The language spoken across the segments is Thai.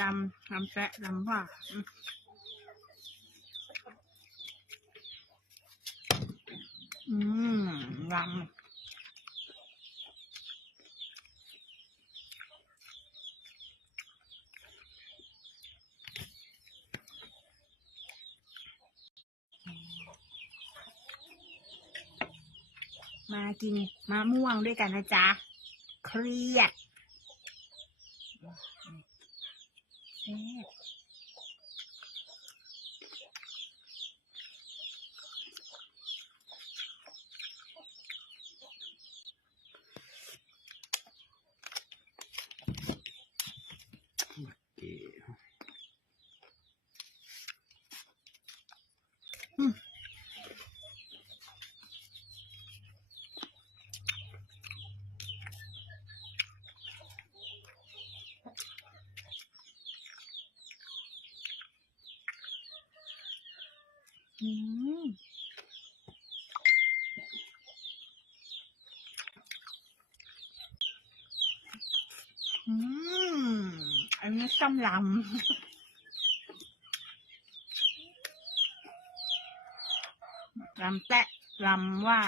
ลำลำแซะลำว่าอืมอืมลำมากินมะม่วงด้วยกันนะจ๊ะ เครียด อืมอืมอันนี้ส้มลำลำแตะลำว่า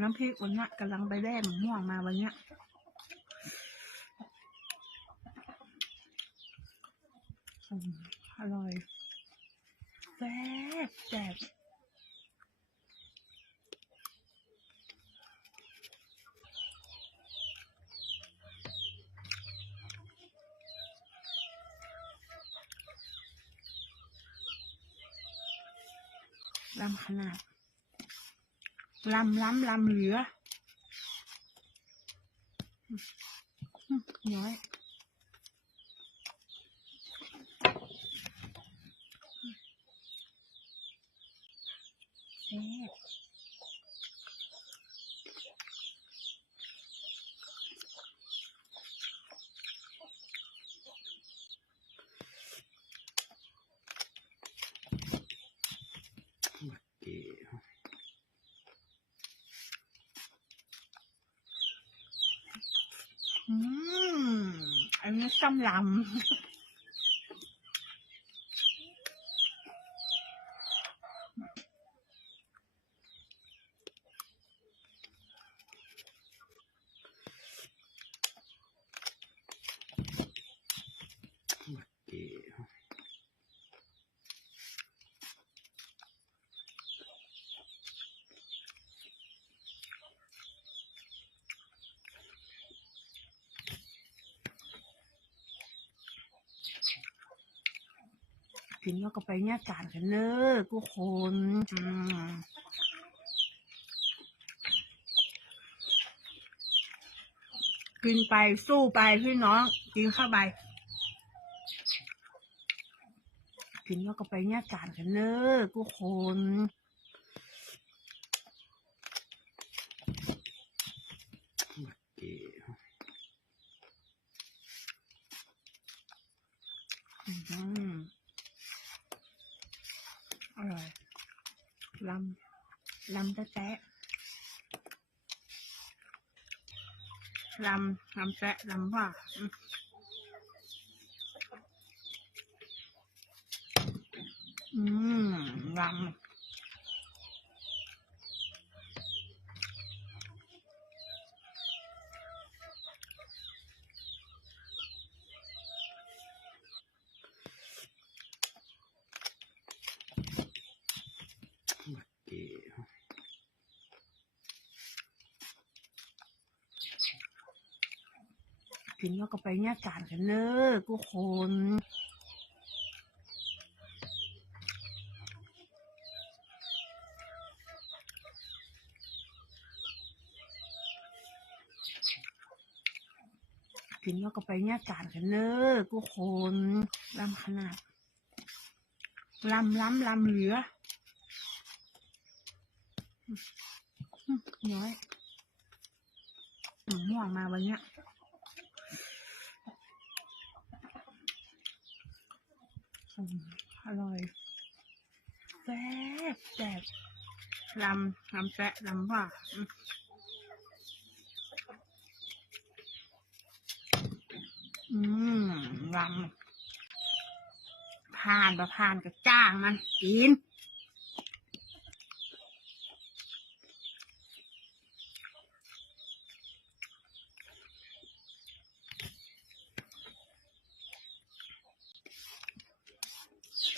น้ำพริกวันนี้กำลังไปแล่มม่วงมาวันนี้ อร่อยแซ่บแซ่บลำขนาดลำล้ำลำเหลือน้อย ซ่บอืมอันนี้ส้มลำ เก๋ กินแล้วก็ไปเนี่ยจานกันเนอะทุกคนอืมกินไปสู้ไปพี่น้องกินเข้าไป กินแล้วก็ไปเนี่ยจานกันเนอะทุกคนเก๋อืมอร่อย ลำลำแต๊ะลำลำแตะลำว่าอืมลำ กินแล้วก็ไปเนี่ยจานกันเนอะทุกคนกินแล้วก็ไปเนี่ยจานกันเนอะทุกคนลำขนาดลำล้ำลำเหลือน้อยมะม่วงมาวันเนี้ย อร่อยแซ่บแซ่บลำลำแซะลำว่าอืมลำผ่านประผ่านกับจ้างมันกิน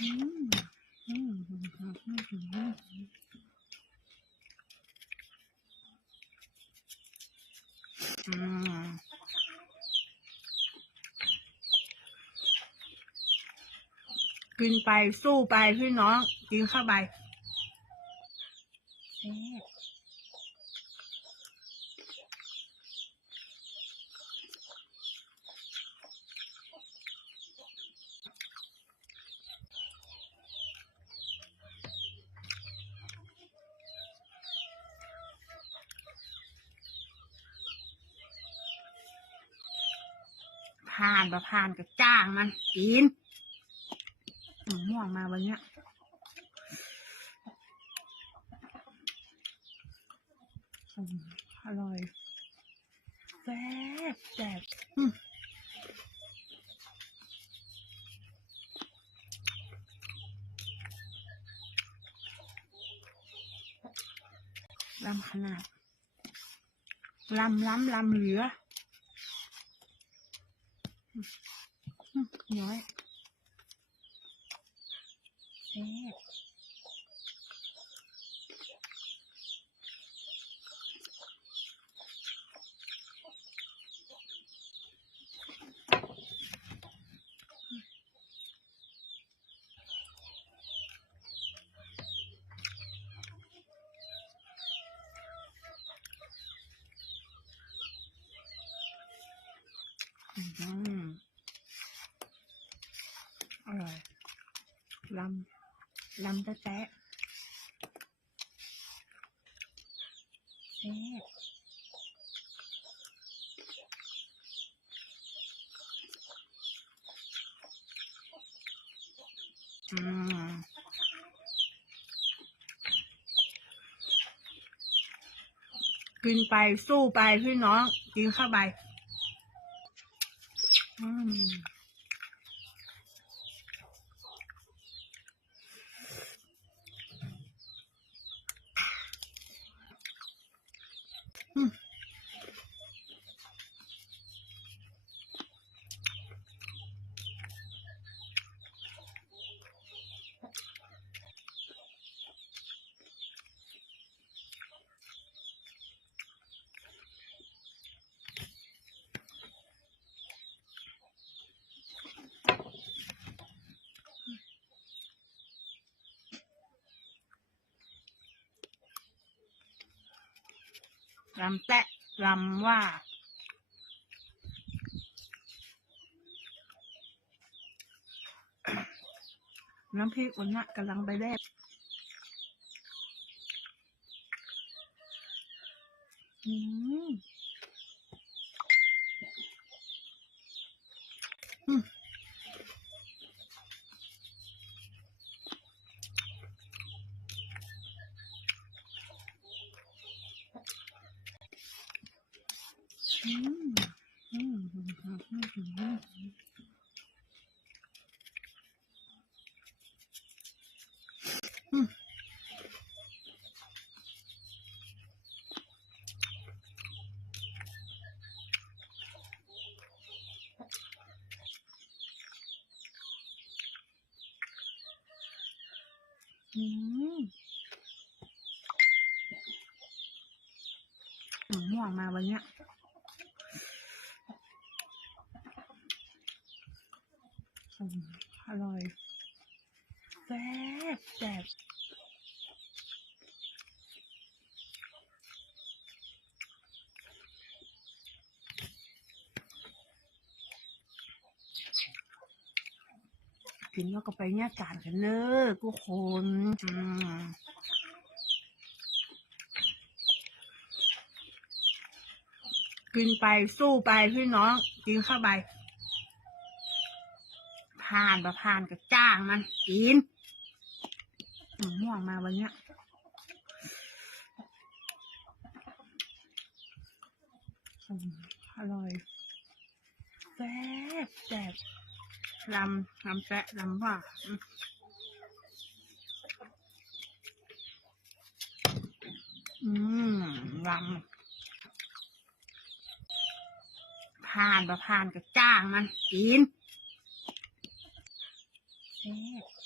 กินไปสู้ไปพี่น้อง กินเข้าไป ผ่านประผ่านก็จ้างมันกินม่วงมาวันเนี้ยอร่อยแซ่บแซ่บลำขนาดลำล้ำลำเหลือ น้อยแซ่บอืมอร่อย ลำลำแต๊ะแต๊ะแซ่บอืมกินไปสู้ไปพี่น้องกินเข้าไป อืม ลำแตะลำว่า น้ำพริกวันนี้กำลังไปแลบอืม อืมอืมอืมอืมอืมอืมอืมอืมอืมม่วงมาวันเนี้ยอืมอร่อยแซ่บแซ่บ กินแล้วก็ไปเนี่ยจานกันเนอะทุกคนอืมกินไปสู้ไปพี่น้องกินเข้าไปผ่านประผ่านก็จ้างมันกินม่วงมาวันเนี้ยอืมอร่อยแซ่บแซ่บ ลำลำแซะลำว่าอืมลำผ่านบะผ่านกับจ้างมันกินแซ่บ